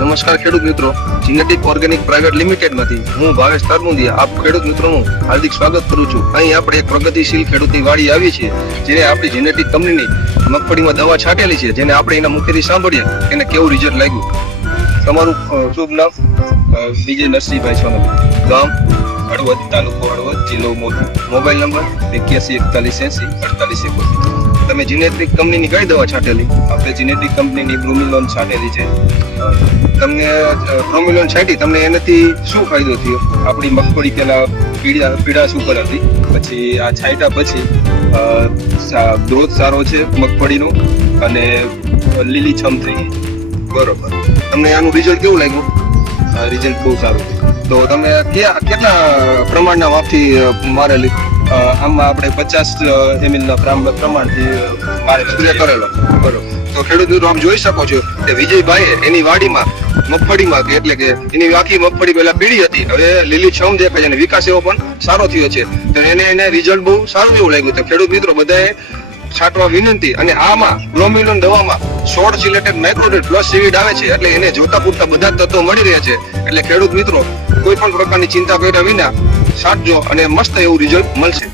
નમસ્કાર ખેડૂત મિત્રો. જીનેટિક ઓર્ગેનિક પ્રાઇવેટ લિમિટેડમાંથી હું ભાવેશ તરમુંદિયા આપ ખેડૂત મિત્રોનું હાર્દિક સ્વાગત કરું છું. અહીં આપણે એક પ્રગતિશીલ ખેડૂતની વાડી આવી છે જેને આપણી જીનેટિક કંપનીની મગફળીમાં દવા છાંટેલી છે, જેને આપણે એના મુખેથી સાંભળીએ. એને કેવું રિઝલ્ટ લાગ્યું? તમારું શુભ નામ? બીજે નરસિંહભાઈ સોનલ. ગામ હળવદ તાલુકો હળવદ જિલ્લો મોરબી. મોબાઈલ નંબર એક્યાસી એકતાલીસ એસી અડતાલીસ એકોતેર. તમે જીનેટિક કંપનીની કઈ દવા છાંટેલી? આપણે જીનેટિક કંપનીની બ્રોમિલોન છાંટેલી છે. તમને બ્રોમિલોન છાંટી તમને એનાથી શું ફાયદો થયો? આપણી મગફળી પહેલાં પીડા પીડાશ ઉપર હતી. પછી આ છાંટ્યા પછી ગ્રોથ સારો છે મગફળીનો અને લીલી છમ થઈ બરોબર. તમને આનું રિઝલ્ટ કેવું લાગ્યું? રિઝલ્ટ બહુ સારું તો તમે ક્યાં કેટલા પ્રમાણના માપથી મારેલી? આમાં આપણે પચાસ એમએલના પ્રમાણથી મારે સ્પ્રે કરેલો. બરોબર તો ખેડૂત મિત્રો આમ જોઈ શકો છો કે વિજયભાઈ એની વાડીમાં મગફળીમાં કે એટલે કે એની આખી મગફળી પહેલા પીળી હતી. હવે લીલી છમ દેખાય છે અને વિકાસ એવો પણ સારો થયો છે. તો એને એને રિઝલ્ટ બહુ સારું એવું લાગ્યું. તો ખેડૂત મિત્રો બધાએ છાંટવા વિનંતી અને આમાં બ્રોમિલોન દવામાં સોળ સિલેટેડ માઇક્રોડેટ પ્લસ સીવીડ આવે છે. એટલે એને જોતા પૂરતા બધા તત્વો મળી રહે છે. એટલે ખેડૂત મિત્રો કોઈ પણ પ્રકારની ચિંતા કર્યા વિના છાંટજો અને મસ્ત એવું રિઝલ્ટ મળશે.